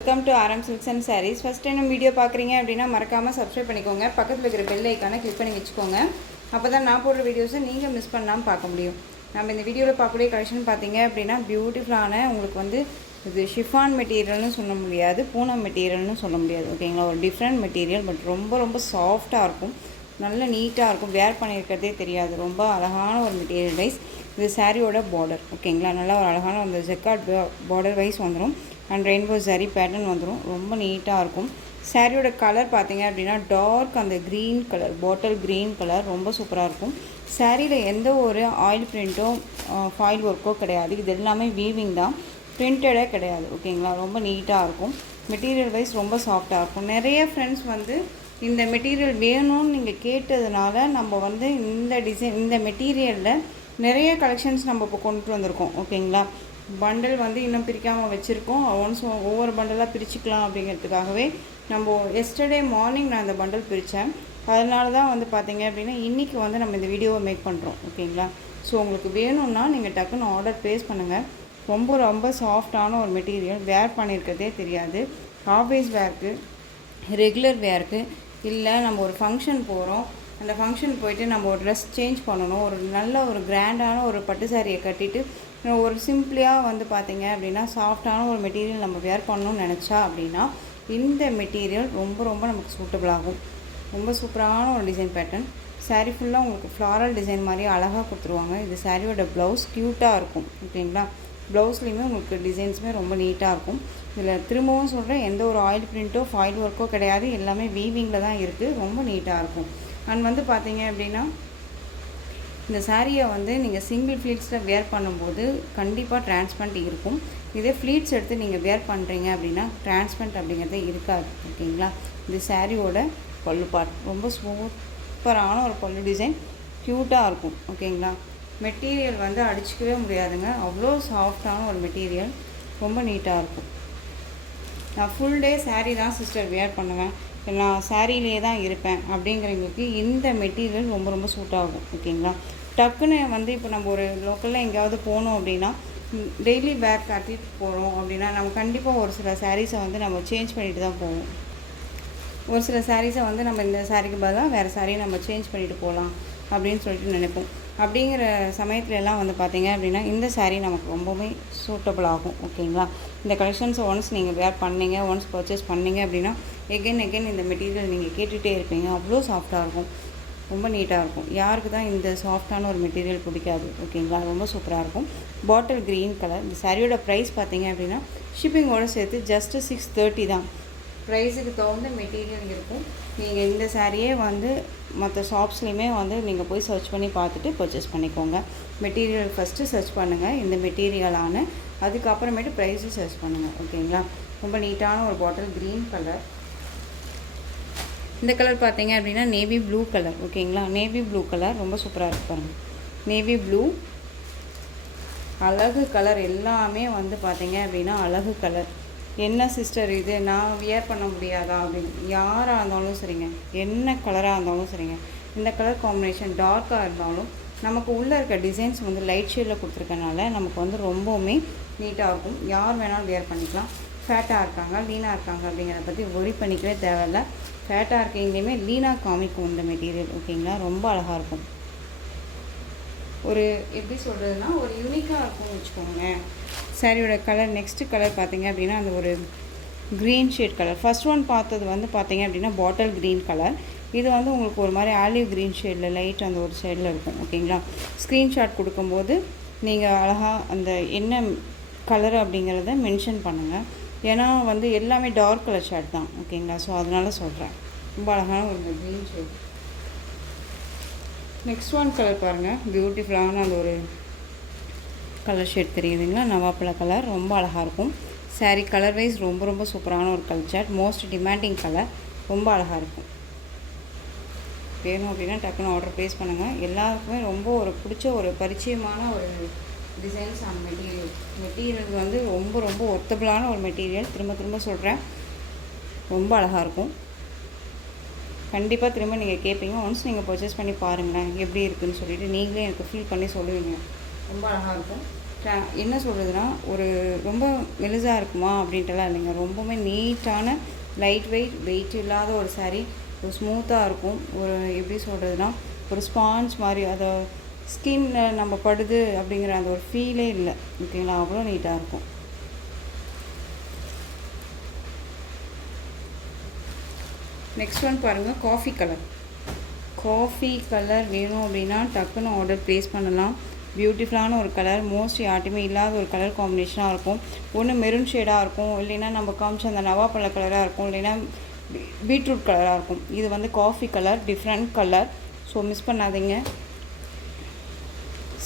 Welcome to RM Silks and Sarees. First time video பார்க்குறீங்க அப்படின்னா மறக்காமல் சப்ஸ்கிரைப் பண்ணிக்கோங்க. பக்கத்தில் இருக்கிற பெல் ஐக்கானை கிளிக் பண்ணி வச்சுக்கோங்க. அப்போ தான் நான் போடுற வீடியோஸை நீங்கள் மிஸ் பண்ணாமல் பார்க்க முடியும். நம்ம இந்த வீடியோவில் பார்க்கக்கூடிய கலெக்ஷன் பார்த்தீங்க அப்படின்னா பியூட்டிஃபுல்லான உங்களுக்கு வந்து இது ஷிஃபான் மெட்டீரியல்னு சொல்ல முடியாது, பூனம் மெட்டீரியல்னு சொல்ல முடியாது. ஓகேங்களா, ஒரு டிஃப்ரெண்ட் மெட்டீரியல், பட் ரொம்ப ரொம்ப சாஃப்டாக இருக்கும், நல்ல நீட்டாக இருக்கும், வேர் பண்ணியிருக்கிறதே தெரியாது. ரொம்ப அழகான ஒரு மெட்டீரியல் வைஸ். இது சாரியோட பார்டர். ஓகேங்களா, நல்லா ஒரு அழகான அந்த ஜெக்கார்ட் பார்டர் வைஸ் வந்துடும். அண்ட் ரெயின்போ சாரீ பேட்டர்ன் வந்துடும், ரொம்ப நீட்டாக இருக்கும். சாரியோட கலர் பார்த்தீங்க அப்படின்னா டார்க் அந்த green colour, bottle green colour, ரொம்ப சூப்பராக இருக்கும். சாரியில் எந்த ஒரு ஆயில் பிரிண்ட்டோ ஃபாயில் ஒர்க்கோ கிடையாது, இது எல்லாமே வீவிங் தான், பிரிண்டடே கிடையாது. ஓகேங்களா, ரொம்ப நீட்டாக இருக்கும். மெட்டீரியல் வைஸ் ரொம்ப சாஃப்டாக இருக்கும். நிறைய ஃப்ரெண்ட்ஸ் வந்து இந்த மெட்டீரியல் வேணும்னு நீங்கள் கேட்டதுனால நம்ம வந்து இந்த டிசைன் இந்த மெட்டீரியலில் நிறைய கலெக்ஷன்ஸ் நம்ம இப்போ கொண்டு வந்திருக்கோம். ஓகேங்களா, பண்டல் வந்து இன்னும் பிரிக்காமல் வச்சுருக்கோம். ஒன்ஸ் ஒவ்வொரு பண்டலாக பிரிச்சுக்கலாம் அப்படிங்கிறதுக்காகவே நம்ம எஸ்டர்டே மார்னிங் நான் இந்த பண்டல் பிரித்தேன். அதனால தான் வந்து பார்த்தீங்க அப்படின்னா இன்றைக்கி வந்து நம்ம இந்த வீடியோவை மேக் பண்ணுறோம். ஓகேங்களா, ஸோ உங்களுக்கு வேணும்னா நீங்கள் டக்குன்னு ஆர்டர் ப்ளேஸ் பண்ணுங்கள். ரொம்ப ரொம்ப சாஃப்டான ஒரு மெட்டீரியல், வேர் பண்ணியிருக்கிறதே தெரியாது. ஆஃபீஸ் வேர்க்கு, ரெகுலர் வேர்க்கு, இல்லை நம்ம ஒரு ஃபங்க்ஷன் போகிறோம், அந்த ஃபங்க்ஷன் போயிட்டு நம்ம ஒரு ட்ரெஸ் சேஞ்ச் பண்ணணும், ஒரு நல்ல ஒரு கிராண்டான ஒரு பட்டு சாரியை கட்டிட்டு ஒரு சிம்பிளாக வந்து பார்த்திங்க அப்படின்னா சாஃப்டான ஒரு மெட்டீரியல் நம்ம வேர் பண்ணணும்னு நினச்சா அப்படின்னா இந்த மெட்டீரியல் ரொம்ப ரொம்ப நமக்கு சூட்டபிள் ஆகும். ரொம்ப சூப்பரான ஒரு டிசைன் பேட்டர்ன். சாரீ ஃபுல்லாக உங்களுக்கு ஃப்ளாரல் டிசைன் மாதிரி அழகாக கொடுத்துருவாங்க. இது சாரியோட ப்ளவுஸ் க்யூட்டாக இருக்கும். ஓகேங்களா, ப்ளவுஸ்லேயுமே உங்களுக்கு டிசைன்ஸுமே ரொம்ப நீட்டாக இருக்கும். இதில் திரும்பவும் சொல்கிறேன், எந்த ஒரு ஆயில் பிரிண்ட்டோ ஃபாயில் ஒர்க்கோ கிடையாது, எல்லாமே வீவிங்கில் தான் இருக்குது, ரொம்ப நீட்டாக இருக்கும். அண்ட் வந்து பார்த்தீங்க அப்படின்னா இந்த சாரியை வந்து நீங்கள் சிங்கிள் ஃப்ளீட்ஸில் வேர் பண்ணும்போது கண்டிப்பாக டிரான்ஸ்பரண்ட் இருக்கும். இதே ஃப்ளீட்ஸ் எடுத்து நீங்கள் வேர் பண்ணுறீங்க அப்படின்னா டிரான்ஸ்பரண்ட் அப்படிங்கிறதே இருக்காது. ஓகேங்களா, இந்த சாரியோட பல்லு பார்ட் ரொம்ப சூப்பரான ஒரு பல்லு டிசைன், க்யூட்டாக இருக்கும். ஓகேங்களா, மெட்டீரியல் வந்து அடிச்சிக்கவே முடியாதுங்க, அவ்வளோ சாஃப்டான ஒரு மெட்டீரியல், ரொம்ப நீட்டாக இருக்கும். நான் ஃபுல் டே சாரீ தான் சிஸ்டர் வேர் பண்ணுவேன், நான் சாரியிலே தான் இருப்பேன் அப்படிங்கிறவங்களுக்கு இந்த மெட்டீரியல் ரொம்ப ரொம்ப சூட் ஆகும். ஓகேங்களா, டக்குன்னு வந்து இப்போ நம்ம ஒரு லோக்கலில் எங்கேயாவது போனோம் அப்படின்னா டெய்லி வேர் கட்டிட்டு போகிறோம் அப்படின்னா நம்ம கண்டிப்பாக ஒரு சில சாரீஸை வந்து நம்ம சேஞ்ச் பண்ணிட்டு தான் போவோம். ஒரு சில சாரீஸை வந்து நம்ம இந்த சாரீக்கு பதிலாக வேறு சாரியை நம்ம சேஞ்ச் பண்ணிட்டு போகலாம் அப்படின்னு சொல்லிட்டு நினைப்போம். அப்படிங்கிற சமயத்துலலாம் வந்து பார்த்திங்க அப்படின்னா இந்த சாரீ நமக்கு ரொம்பவே சூட்டபிள் ஆகும். ஓகேங்களா, இந்த கலெக்ஷன்ஸை ஒன்ஸ் நீங்கள் வேர் பண்ணிங்க, ஒன்ஸ் பர்ச்சேஸ் பண்ணிங்க அப்படின்னா எகென் இந்த மெட்டீரியல் நீங்கள் கேட்டுகிட்டே இருப்பீங்க. அவ்வளோ சாஃப்டாக இருக்கும், ரொம்ப நீட்டாக இருக்கும். யாருக்கு தான் இந்த சாஃப்டான ஒரு மெட்டீரியல் பிடிக்காது. ஓகேங்களா, ரொம்ப சூப்பராக இருக்கும். Bottle green colour. இந்த சாரியோட ப்ரைஸ் பார்த்தீங்க அப்படின்னா ஷிப்பிங்கோடு சேர்த்து ஜஸ்ட்டு 630 தான். ப்ரைஸுக்கு தகுந்த மெட்டீரியல் இருக்கும். நீங்கள் இந்த சாரியே வந்து மற்ற ஷாப்ஸ்லேயுமே வந்து நீங்கள் போய் சர்ச் பண்ணி பார்த்துட்டு பர்ச்சேஸ் பண்ணிக்கோங்க. மெட்டீரியல் ஃபஸ்ட்டு சர்ச் பண்ணுங்கள், இந்த மெட்டீரியலான, அதுக்கப்புறமேட்டு ப்ரைஸும் சர்ச் பண்ணுங்கள். ஓகேங்களா, ரொம்ப நீட்டான ஒரு பாட்டில் க்ரீன் கலர். இந்த கலர் பார்த்தீங்க அப்படின்னா நேவி ப்ளூ கலர். ஓகேங்களா, நேவி ப்ளூ கலர் ரொம்ப சூப்பராக இருக்கு பாருங்கள். நேவி ப்ளூ அழகு கலர், எல்லாமே வந்து பார்த்தீங்க அப்படின்னா அழகு கலர். என்ன சிஸ்டர் இது நான் வியர் பண்ண முடியாதா அப்படின்னு யாராக இருந்தாலும் சரிங்க, என்ன கலராக இருந்தாலும் சரிங்க, இந்த கலர் காம்பினேஷன் டார்க்காக இருந்தாலும் நமக்கு உள்ளே இருக்க டிசைன்ஸ் வந்து லைட் ஷேடில் கொடுத்துருக்கனால நமக்கு வந்து ரொம்பவுமே நீட்டாக இருக்கும். யார் வேணாலும் வியர் பண்ணிக்கலாம். ஃபேட்டாக இருக்காங்க, லீனாக இருக்காங்க அப்படிங்கிறத பற்றி ஒரி பண்ணிக்கவே தேவையில்லை. ஃபேட்டாக இருக்கீங்களையுமே லீனாக காமிக்கும் இந்த மெட்டீரியல். ஓகேங்களா, ரொம்ப அழகாக இருக்கும். ஒரு எப்படி சொல்கிறதுனா ஒரு யூனிக்காக இருக்கும்னு வச்சுக்கோங்க. சாரியோட கலர், நெக்ஸ்ட்டு கலர் பார்த்தீங்க அப்படின்னா அந்த ஒரு green shade colour. First one பார்த்தது வந்து பார்த்தீங்க அப்படின்னா பாட்டில் க்ரீன் கலர். இது வந்து உங்களுக்கு ஒரு மாதிரி ஆலிவ் க்ரீன் ஷேடில் லைட் அந்த ஒரு ஷேடில் இருக்கும். ஓகேங்களா, ஸ்க்ரீன்ஷாட் கொடுக்கும்போது நீங்கள் அழகாக அந்த என்ன கலர் அப்படிங்கிறத மென்ஷன் பண்ணுங்கள். ஏன்னா வந்து எல்லாமே டார்க் கலர் ஷேட் தான். ஓகேங்களா, ஸோ அதனால் சொல்கிறேன். ரொம்ப அழகான ஒரு green shade. Next one colour பாருங்கள், பியூட்டிஃபுல்லான அந்த ஒரு கலர் ஷேட் தெரியுதுங்களா, நவாப்பழ கலர், ரொம்ப அழகாக இருக்கும். சாரீ கலர் வைஸ் ரொம்ப ரொம்ப சூப்பரான ஒரு colour shade, most demanding colour, ரொம்ப அழகாக இருக்கும். வேணும் அப்படின்னா டக்குன்னு ஆர்டர் ப்ளேஸ் பண்ணுங்கள். எல்லாருக்குமே ரொம்ப ஒரு பிடிச்ச ஒரு பரிச்சயமான ஒரு டிசைன்ஸ் அண்ட் மெட்டீரியல் வந்து ரொம்ப ரொம்ப ஒர்த்தபிளான ஒரு மெட்டீரியல். திரும்ப திரும்ப சொல்கிறேன், ரொம்ப அழகாக இருக்கும். கண்டிப்பாக திரும்ப நீங்கள் கேட்பீங்க. ஒன்ஸ் நீங்கள் பர்ச்சேஸ் பண்ணி பாருங்களேன் எப்படி இருக்குதுன்னு சொல்லிவிட்டு நீங்களே எனக்கு ஃபீல் பண்ணி சொல்லுவீங்க. ரொம்ப அழகாக இருக்கும். என்ன சொல்கிறதுனா ஒரு ரொம்ப மெலிசாக இருக்குமா அப்படின்ட்டுலாம் இல்லைங்க. ரொம்பவுமே நீட்டான லைட் வெயிட் இல்லாத ஒரு சாரீ. ஒரு ஸ்மூத்தாக இருக்கும். ஒரு எப்படி சொல்கிறதுனா ஒரு ஸ்பாஞ்ச் மாதிரி, அதை ஸ்கின்ல நம்ம படுது அப்படிங்கிற அந்த ஒரு ஃபீலே இல்லை. ஓகேங்களா, அவ்வளோ நீட்டாக இருக்கும். நெக்ஸ்ட் ஒன் பாருங்கள், காஃபி கலர் வேணும் அப்படின்னா டக்குன்னு ஆர்டர் ப்ளேஸ் பண்ணலாம். பியூட்டிஃபுல்லான ஒரு கலர், மோஸ்ட் யார்ட்டுமே இல்லாத ஒரு கலர் காம்பினேஷனாக இருக்கும். ஒன்று மெரூன் ஷேடாக இருக்கும், இல்லைன்னா நம்ம காமிச்ச அந்த நவாப்பழ கலராக இருக்கும், இல்லைன்னா பீட்ரூட் கலராக இருக்கும். இது வந்து coffee colour, different colour. So miss பண்ணாதீங்க.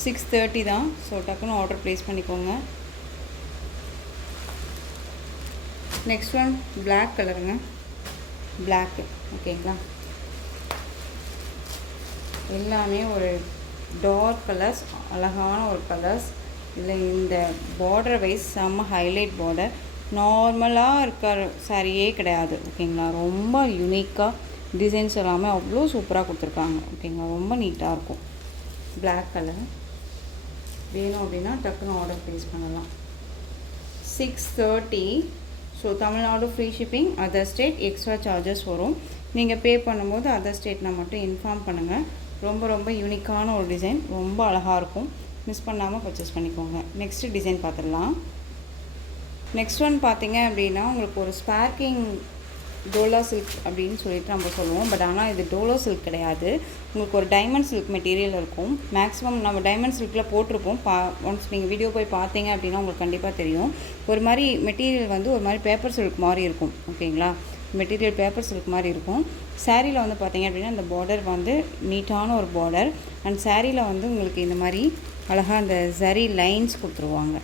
6:30 தான். ஸோ டக்குன்னு ஆர்டர் ப்ளேஸ் பண்ணிக்கோங்க. நெக்ஸ்ட் ஒன் பிளாக் கலருங்க. பிளாக்கு ஓகேங்களா, எல்லாமே ஒரு டார்க் கலர்ஸ், அழகான ஒரு கலர்ஸ். இல்லை இந்த பார்டர் வைஸ் செம்ம ஹைலைட் பார்டர். நார்மலாக இருக்கிற சாரியே கிடையாது. ஓகேங்களா, ரொம்ப யூனிக்காக டிசைன்ஸ் எல்லாமே அவ்வளோ சூப்பராக கொடுத்துருக்காங்க. ஓகேங்களா, ரொம்ப நீட்டாக இருக்கும். பிளாக் கலர் வேணும் அப்படின்னா டக்குன்னு ஆர்டர் ப்ளேஸ் பண்ணலாம். 6:30. So Tamil Nadu free shipping, other state extra charges வரும். நீங்கள் பே பண்ணும்போது அதர் ஸ்டேட்னால் மட்டும் இன்ஃபார்ம் பண்ணுங்கள். ரொம்ப யூனிக்கான ஒரு டிசைன், ரொம்ப அழகாக இருக்கும். மிஸ் பண்ணாமல் பர்ச்சேஸ் பண்ணிக்கோங்க. நெக்ஸ்ட்டு டிசைன் பார்த்துடலாம். நெக்ஸ்ட் ஒன் பார்த்தீங்க அப்படின்னா உங்களுக்கு ஒரு ஸ்பார்க்கிங் டோலா சில்க் அப்படின்னு சொல்லிட்டு நம்ம சொல்லுவோம். பட் ஆனால் இது டோலோ சில்க் கிடையாது. உங்களுக்கு ஒரு டைமண்ட் சில்க் மெட்டீரியல் இருக்கும். மேக்ஸிமம் நம்ம டைமண்ட் சில்கில் போட்டிருப்போம். ஒன்ஸ் நீங்கள் வீடியோ போய் பார்த்தீங்க அப்படின்னா உங்களுக்கு கண்டிப்பாக தெரியும். ஒரு மாதிரி மெட்டீரியல் வந்து ஒரு மாதிரி பேப்பர் சில்க் மாதிரி இருக்கும். ஓகேங்களா, மெட்டீரியல் பேப்பர் சில்க் மாதிரி இருக்கும். சாரியில் வந்து பார்த்தீங்க அப்படின்னா இந்த பார்டர் வந்து நீட்டான ஒரு பார்டர். அண்ட் சாரியில் வந்து உங்களுக்கு இந்த மாதிரி அழகாக அந்த ஜரி லைன்ஸ் கொடுத்துருவாங்க.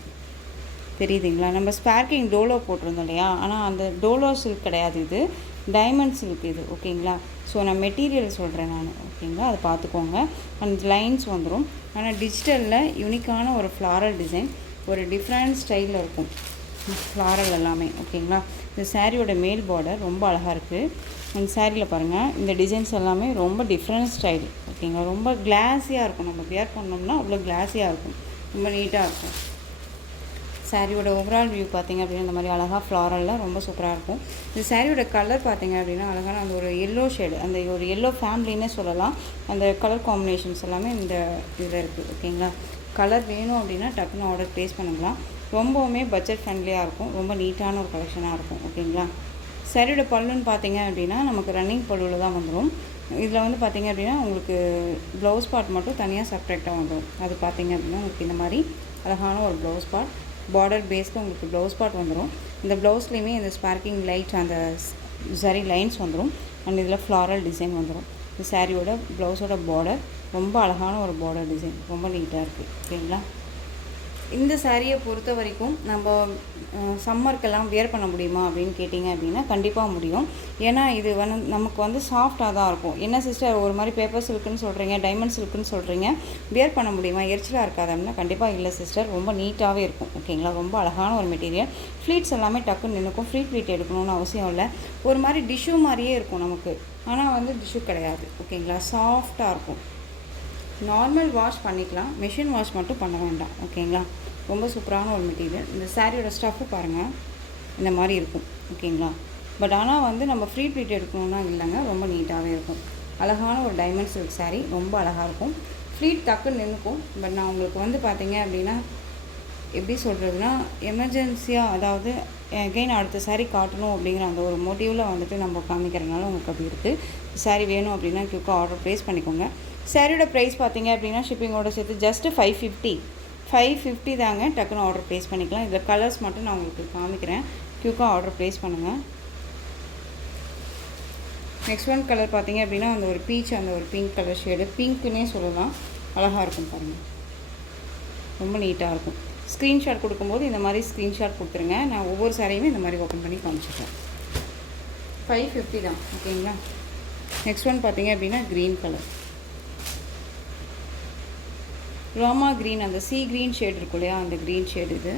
தெரியுதுங்களா, நம்ம ஸ்பார்க்கிங் டோலோ போட்டிருந்தோம் இல்லையா, ஆனால் அந்த டோலோ சில்க் கிடையாது, இது டைமண்ட் சில்க் இது. ஓகேங்களா, ஸோ நான் மெட்டீரியல் சொல்கிறேன் நான். ஓகேங்களா, அதை பார்த்துக்கோங்க. அண்ட் லைன்ஸ் வந்துடும். ஆனால் டிஜிட்டலில் யூனிக்கான ஒரு ஃப்ளாரல் டிசைன், ஒரு டிஃப்ரெண்ட் ஸ்டைலில் இருக்கும் ஃப்ளாரல் எல்லாமே. ஓகேங்களா, இந்த சாரியோட மேல் பார்டர் ரொம்ப அழகாக இருக்குது. அந்த சாரியில் பாருங்கள், இந்த டிசைன்ஸ் எல்லாமே ரொம்ப டிஃப்ரெண்ட் ஸ்டைல். ஓகேங்களா, ரொம்ப கிளாஸியாக இருக்கும். நம்ம வியர் பண்ணோம்னா அவ்வளோ கிளாஸியாக இருக்கும், ரொம்ப நீட்டாக இருக்கும். சாரியோட ஓவரால் வியூ பார்த்திங்க அப்படின்னா இந்த மாதிரி அழகாக ஃப்ளாரல்லாம் ரொம்ப சூப்பராக இருக்கும். இந்த சாரியோட கலர் பார்த்திங்க அப்படின்னா அழகான அந்த ஒரு எல்லோ ஷேடு, அந்த ஒரு எல்லோ ஃபேமிலின்னே சொல்லலாம். அந்த கலர் காம்பினேஷன்ஸ் எல்லாமே இந்த இதில் இருக்குது. ஓகேங்களா, கலர் வேணும் அப்படின்னா டக்குன்னு ஆர்டர் ப்ளேஸ் பண்ணிக்கலாம். ரொம்பவுமே பட்ஜெட் ஃப்ரெண்ட்லியாக இருக்கும், ரொம்ப நீட்டான ஒரு கலெக்ஷனாக இருக்கும். ஓகேங்களா, சாரியோட பல்லுன்னு பார்த்திங்க அப்படின்னா நமக்கு ரன்னிங் பல்லுவில் தான் வந்துடும். இதில் வந்து பார்த்திங்க அப்படின்னா உங்களுக்கு ப்ளவுஸ் பார்ட் மட்டும் தனியாக செப்ரேட்டாக வந்துடும். அது பார்த்திங்க அப்படின்னா உங்களுக்கு இந்த மாதிரி அழகான ஒரு ப்ளவுஸ் பார்ட், பார்டர் பேஸ்க்கு உங்களுக்கு ப்ளவுஸ் பார்ட் வந்துடும். இந்த ப்ளவுஸ்லேயுமே இந்த ஸ்பார்க்கிங் லைட், அந்த ஜரி லைன்ஸ் வந்துடும். அண்ட் இதில் ஃப்ளாரல் டிசைன் வந்துடும். இந்த சாரியோட ப்ளவுஸோட பார்டர் ரொம்ப அழகான ஒரு பார்டர் டிசைன், ரொம்ப நீட்டாக இருக்குது. ஓகேங்களா, இந்த சாரியை பொறுத்த வரைக்கும் நம்ம சம்மருக்கெல்லாம் வியர் பண்ண முடியுமா அப்படின்னு கேட்டிங்க அப்படின்னா கண்டிப்பாக முடியும். ஏன்னா இது வந்து நமக்கு வந்து சாஃப்டாக தான் இருக்கும். என்ன சிஸ்டர் ஒரு மாதிரி பேப்பர் சில்க்குன்னு சொல்கிறீங்க, டைமண்ட் சில்க்குன்னு சொல்கிறீங்க, வியர் பண்ண முடியுமா, எரிச்சலாக இருக்காது அப்படின்னா கண்டிப்பாக இல்லை சிஸ்டர், ரொம்ப நீட்டாகவே இருக்கும். ஓகேங்களா, ரொம்ப அழகான ஒரு மெட்டீரியல். ஃப்ளீட்ஸ் எல்லாமே டக்குன்னு நின்றுக்கும். ஃப்ளீட் எடுக்கணும்னு அவசியம் இல்லை. ஒரு மாதிரி டிஷ்யூ மாதிரியே இருக்கும் நமக்கு, ஆனால் வந்து டிஷ்யூ கிடையாது. ஓகேங்களா, சாஃப்டாக இருக்கும். நார்மல் வாஷ் பண்ணிக்கலாம், மிஷின் வாஷ் மட்டும் பண்ண வேண்டாம். ஓகேங்களா, ரொம்ப சூப்பரான ஒரு மெட்டீரியல். இந்த சாரியோட ஸ்டஃப்பு பாருங்கள், இந்த மாதிரி இருக்கும். ஓகேங்களா, பட் ஆனால் வந்து நம்ம ஃப்ரீ ப்ளீட் எடுக்கணும்னா இல்லைங்க, ரொம்ப நீட்டாகவே இருக்கும். அழகான ஒரு டைமண்ட் சில்க் சாரீ, ரொம்ப அழகாக இருக்கும். ஃப்ளீட் டக்குன்னு நின்றுக்கும். பட் நான் உங்களுக்கு வந்து பார்த்தீங்க அப்படின்னா எப்படி சொல்கிறதுனா எமர்ஜென்சியாக, அதாவது எகெயின் அடுத்த சாரீ காட்டணும் அப்படிங்கிற அந்த ஒரு மோட்டிவில் வந்துட்டு நம்ம காமிக்கிறதுனால உங்களுக்கு அப்படி இருக்குது. சாரீ வேணும் அப்படின்னா குயிக்காக ஆர்டர் ப்ளேஸ் பண்ணிக்கோங்க. சாரியோட ப்ரைஸ் பார்த்தீங்க அப்படின்னா ஷிப்பிங்கோட சேர்த்து ஜஸ்ட்டு 550 தாங்க. டக்குன்னு ஆர்டர் ப்ளேஸ் பண்ணிக்கலாம். இதில் கலர்ஸ் மட்டும் நான் உங்களுக்கு காமிக்கிறேன், குயிக்காக ஆர்டர் ப்ளேஸ் பண்ணுங்கள். நெக்ஸ்ட் ஒன் கலர் பார்த்தீங்க அப்படின்னா அந்த ஒரு பீச், அந்த ஒரு பிங்க் கலர் ஷேடு, பிங்க்குன்னே சொல்லலாம். அழகாக இருக்கும் பாருங்கள், ரொம்ப நீட்டாக இருக்கும். ஸ்க்ரீன்ஷாட் கொடுக்கும்போது இந்த மாதிரி ஸ்க்ரீன்ஷாட் கொடுத்துருங்க. நான் ஒவ்வொரு சாரியுமே இந்த மாதிரி ஓப்பன் பண்ணி காமிச்சிட்டேன். 550 தான். ஓகேங்களா, நெக்ஸ்ட் ஒன் பார்த்தீங்க அப்படின்னா க்ரீன் கலர், ராமா க்ரீன், அந்த சி க்ரீன் ஷேட் இருக்கும் இல்லையா, அந்த க்ரீன் ஷேட் இது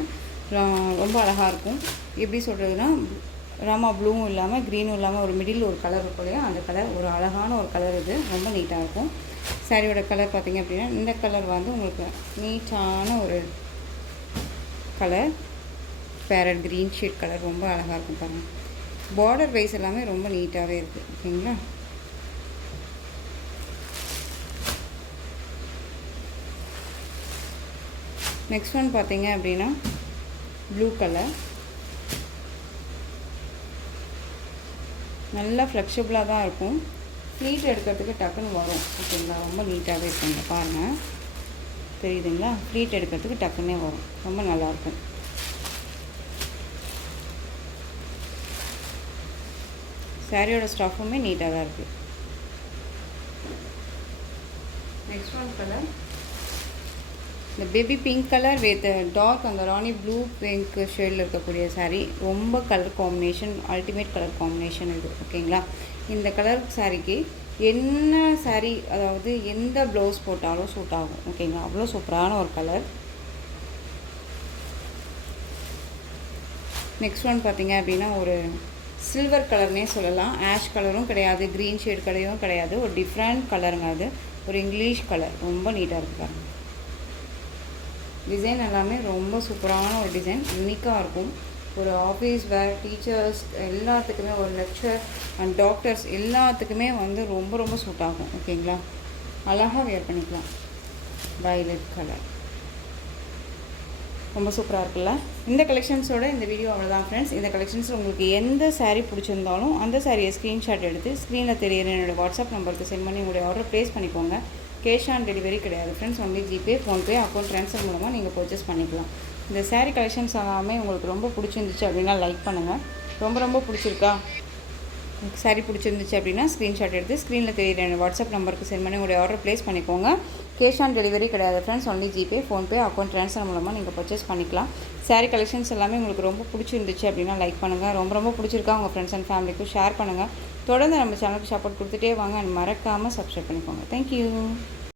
ரொம்ப அழகாக இருக்கும். எப்படி சொல்கிறதுனா ராமா ப்ளூவும் இல்லாமல் க்ரீனும் இல்லாமல் ஒரு மிடில் ஒரு கலர் இருக்கும் இல்லையா, அந்த கலர் ஒரு அழகான ஒரு கலர். இது ரொம்ப நீட்டாக இருக்கும். சாரியோட கலர் பார்த்திங்க அப்படின்னா இந்த கலர் வந்து உங்களுக்கு நீட்டான ஒரு colour, farad green shade colour ரொம்ப அழகாக இருக்கும் பாருங்கள். பார்டர் வைஸ் எல்லாமே ரொம்ப நீட்டாகவே இருக்குது. ஓகேங்களா? நெக்ஸ்ட் ஒன் பார்த்தீங்க அப்படின்னா ப்ளூ கலர். நல்லா ஃப்ளெக்சிபிளாக தான் இருக்கும். ஃப்ளீட் எடுக்கிறதுக்கு டக்குன்னு வரும். ஓகேங்களா? ரொம்ப நீட்டாகவே இருக்குங்க பாருங்கள். தெரியுதுங்களா? ஃப்ளீட் எடுக்கிறதுக்கு டக்குன்னே வரும். ரொம்ப நல்லாயிருக்கும். சாரியோட ஸ்டஃப்புமே நீட்டாக தான் இருக்குது. நெக்ஸ்ட் ஒன் கலர் இந்த baby pink colour with dark அந்த ராணி ப்ளூ பிங்க் ஷேடில் இருக்கக்கூடிய சாரீ. ரொம்ப colour combination, ultimate colour combination இது. ஓகேங்களா? இந்த கலர் சாரீக்கு என்ன சாரீ, அதாவது எந்த ப்ளவுஸ் போட்டாலும் சூட் ஆகும். ஓகேங்களா? அவ்வளோ சூப்பரான ஒரு கலர். நெக்ஸ்ட் ஒன் பார்த்தீங்க அப்படின்னா ஒரு சில்வர் கலர்னே சொல்லலாம். ஆஷ் கலரும் கிடையாது, க்ரீன் ஷேட் கலரும் கிடையாது. ஒரு டிஃப்ரெண்ட் கலருங்க அது. ஒரு இங்கிலீஷ் கலர். ரொம்ப நீட்டாக இருக்குது பாருங்கள். டிசைன் எல்லாமே ரொம்ப சூப்பரான ஒரு டிசைன், யூனிக்காக இருக்கும். ஒரு ஆஃபீஸ் வேர், டீச்சர்ஸ் எல்லாத்துக்குமே, ஒரு லெக்சர் அண்ட் டாக்டர்ஸ் எல்லாத்துக்குமே வந்து ரொம்ப ரொம்ப சூட் ஆகும். ஓகேங்களா? அழகாக வேர் பண்ணிக்கலாம். வயலட் கலர் ரொம்ப சூப்பராக இருக்குல்ல? இந்த கலெக்ஷன்ஸோட இந்த வீடியோ அவ்வளோதான் ஃப்ரெண்ட்ஸ். இந்த கலெக்ஷன்ஸ் உங்களுக்கு எந்த சாரீ பிடிச்சிருந்தாலும் அந்த சாரியை ஸ்க்ரீன்ஷாட் எடுத்து ஸ்க்ரீனில் தெரியிற என்னோடய வாட்ஸ்அப் நம்பருக்கு சென்ட் பண்ணி உங்களுடைய ஆர்டர் ப்ளேஸ் பண்ணிக்கோங்க. கேஷ் ஆன் டெலிவரி கிடையாது friends. Only GPay, PhonePe, account transfer மூலமாக நீங்கள் பர்ச்சேஸ் பண்ணிக்கலாம். இந்த சாரீ கலெக்ஷன்ஸ் எல்லாமே உங்களுக்கு ரொம்ப பிடிச்சிருந்துச்சு அப்படின்னா லைக் பண்ணுங்கள். ரொம்ப பிடிச்சிருக்கா சாரீ பிடிச்சிருந்துச்சு அப்படின்னா ஸ்க்ரீன்ஷாட் எடுத்து ஸ்க்ரீனில் தெரியுற வாட்ஸ்அப் நம்பருக்கு சென்ட் பண்ணி உங்களுடைய ஆர்டர் ப்ளேஸ் பண்ணிக்கோங்க. கேஷ் ஆன் டெலிவரி கிடையாது friends. Only GPay, PhonePe, account transfer மூலமாக நீங்கள் பர்ச்சேஸ் பண்ணிக்கலாம். சாரீ கலெக்ஷன்ஸ் எல்லாமே உங்களுக்கு ரொம்ப பிடிச்சிருந்துச்சு அப்படின்னா லைக் பண்ணுங்கள். ரொம்ப பிடிச்சிருக்கா உங்கள் ஃப்ரெண்ட்ஸ் அண்ட் ஃபேமிலிக்கும் ஷேர் பண்ணுங்கள். தொடர்ந்து நம்ம சேனலுக்கு சப்போர்ட் கொடுத்துட்டே வாங்க. மறக்காமல் சப்ஸ்கிரைப் பண்ணிக்கோங்க. தேங்க்யூ.